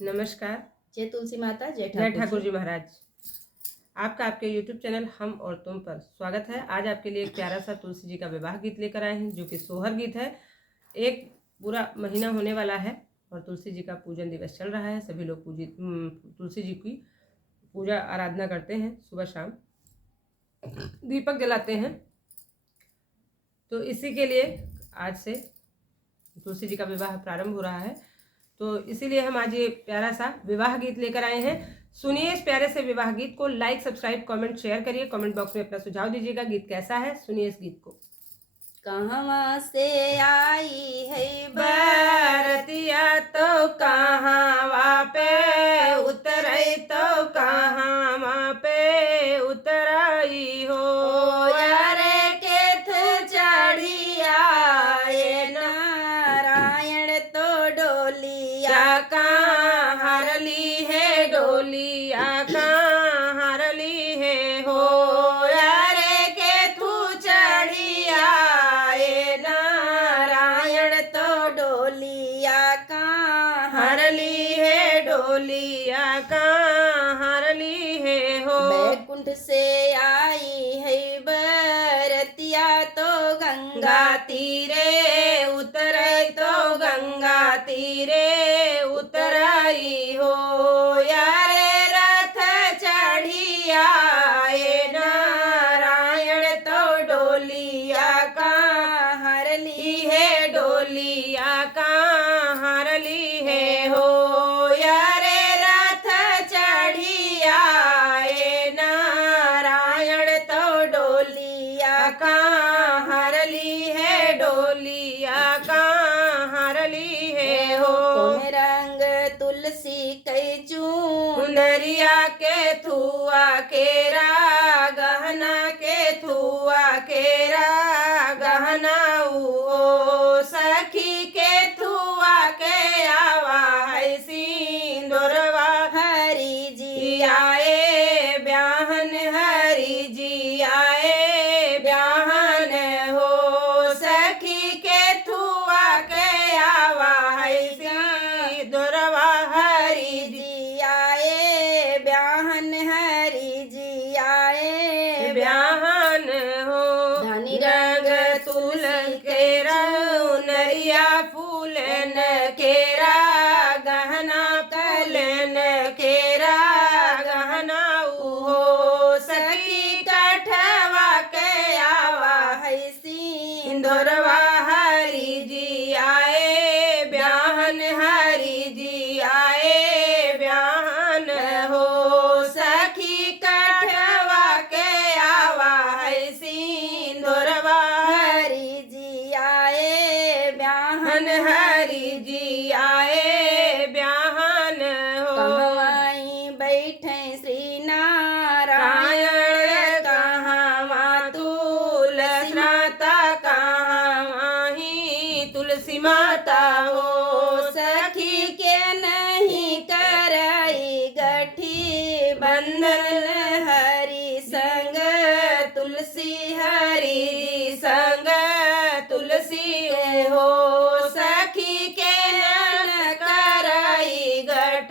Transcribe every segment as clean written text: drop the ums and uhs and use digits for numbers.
नमस्कार। जय तुलसी माता, जय जय ठाकुर ठाकुर जी। जी महाराज। आपका आपके YouTube चैनल हम और तुम पर स्वागत है। आज आपके लिए एक प्यारा सा तुलसी जी का विवाह गीत लेकर आए हैं, जो कि सोहर गीत है। एक पूरा महीना होने वाला है और तुलसी जी का पूजन दिवस चल रहा है। सभी लोग तुलसी जी की पूजा आराधना करते हैं, सुबह शाम दीपक जलाते हैं। तो इसी के लिए आज से तुलसी जी का विवाह प्रारंभ हो रहा है। तो इसीलिए हम आज ये प्यारा सा विवाह गीत लेकर आए हैं। सुनिए इस प्यारे से विवाह गीत को। लाइक, सब्सक्राइब, कमेंट, शेयर करिए। कमेंट बॉक्स में अपना सुझाव दीजिएगा गीत कैसा है। सुनिए इस गीत को। कहवा से आई है बरतिया तो कहाँ पे उतरई, तो कहाँ पे उतरई हो। यारे के थ चढ़िया ये नारायण तो डोलिया कहाँ हरली है डोलिया, कहाँ हरली है हो। यारे के तू चढ़िया ये नारायण तो डोलिया कहाँ हरली है डोलिया, कहाँ हरली है हो। बैकुंठ से आई है बरतिया तो गंगा तीरे उतरई, तो गंगा तीरे उतरई हो। यारे रथ चढ़िया ये नारायण तो डोलिया, कहाँ हरली है डोलिया, कहाँ हरली है हो। यारे रथ चढ़िया ये नारायण तो डोलिया, कहाँ हरली है डोलिया, कहाँ हरली है हो। कौन रंग तुलसी कई चुनरिया के थुआ केरा गहना, के थुआ केरा गहना ओ। सखी के थुआ के आवा है सिंदूरवा, हरि जी आए ब्याहन हरि जी आए ब्याहन हो। सखी के थुआ के आवा है सिंदूरवा, हरि जी आए ब्याहन हरि जी आए ब्याहन हो। धनी रंग तुल केरा नरिया फूलन केरा गहना, फूलन केरा गहना हो। सखी कठवा के आवा है सिंदूरवा, हरि जी आए ब्याहन हरि जी आए ब्याहन हो। सखी कठवा के आवा है सिंदूरवा, हरि जी आए ब्याहन हरि जी आए ब्याहन हो। कहवाई बैठे श्री नारायण नारायण कहाँ तुलसी माता, कहाँ ही तुलसी माता हो। सखी के नहीं करई गठी बंधन हरि संग तुलसी हरि संग तुलसी हो। सखी के नन करई गठ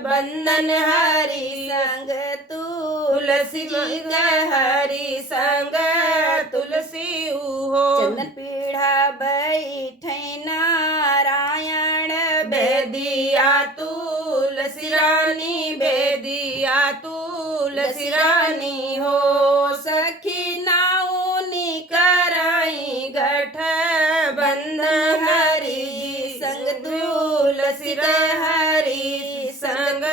बंधन हरि संग तुलसी हरि संग तुलसी हो। चंदन पीढ़ा बैठे नारायण बेदिया तुलसी रानी, बेदिया तुलसी रानी हो। सखी नाउनी कराई गठ बंधन हरि संग तुलसी हरि संग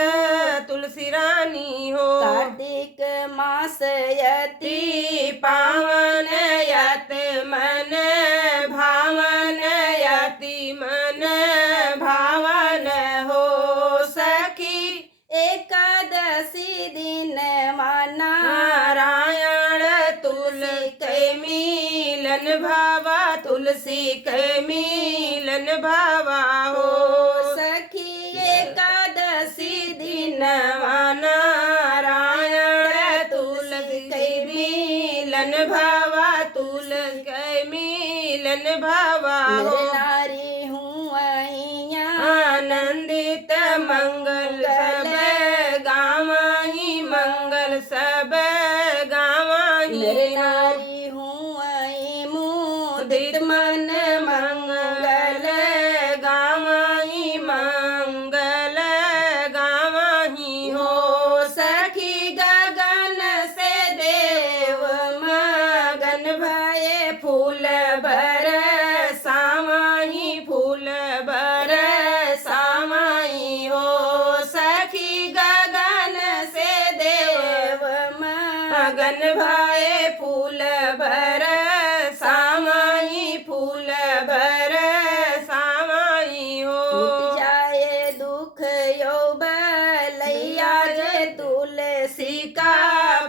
तुलसी रानी हो। कार्तिक मास यति पावन यत मन भावन, यति मन भावन हो। सखी एकादशी दिन माना नारायण तुलसी के मिलन भावा, तुलसी के मिलन भावा हो। सखी एकादशी दिन नारायण तुलसी के मिलन भावा, तुलसी के मिलन भावा हो। नर नारी हूँ अहिया आनंदित मंगल सब गावही मंगल सब गावही नर नारी हुआई मुदित मन मंगल गावही मंगल गावही हो सखी गगन से देव मगन भये फूल बरसावही फूल बरसावही हो सखी गगन से देव मगन भये फूल बरसावही फूल बरसावही हो मिट जाए दुख यौबलैया जे तुलसी का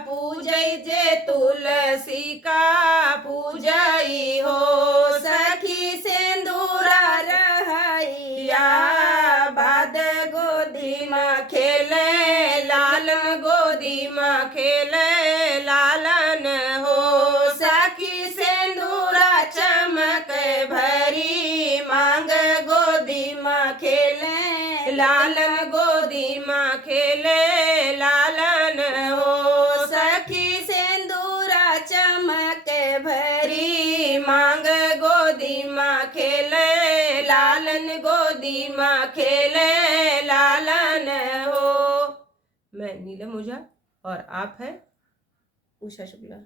पूजै जे तुलसी का पूजई हो सखी सिंदूरा रहैया बाद गोदी में खेले लालन गोदी में खेले लालन हो सखी सिंदूरा चमक भरी मांग गोदी में खेले लालन गोदी में खेले लालन हो सखी सिंदूरा चमक भरी मांग गोदी में खेले लालन गोदी में खेले लालन हो। मैं नीलम ओझा और आप हैं उषा शुक्ला।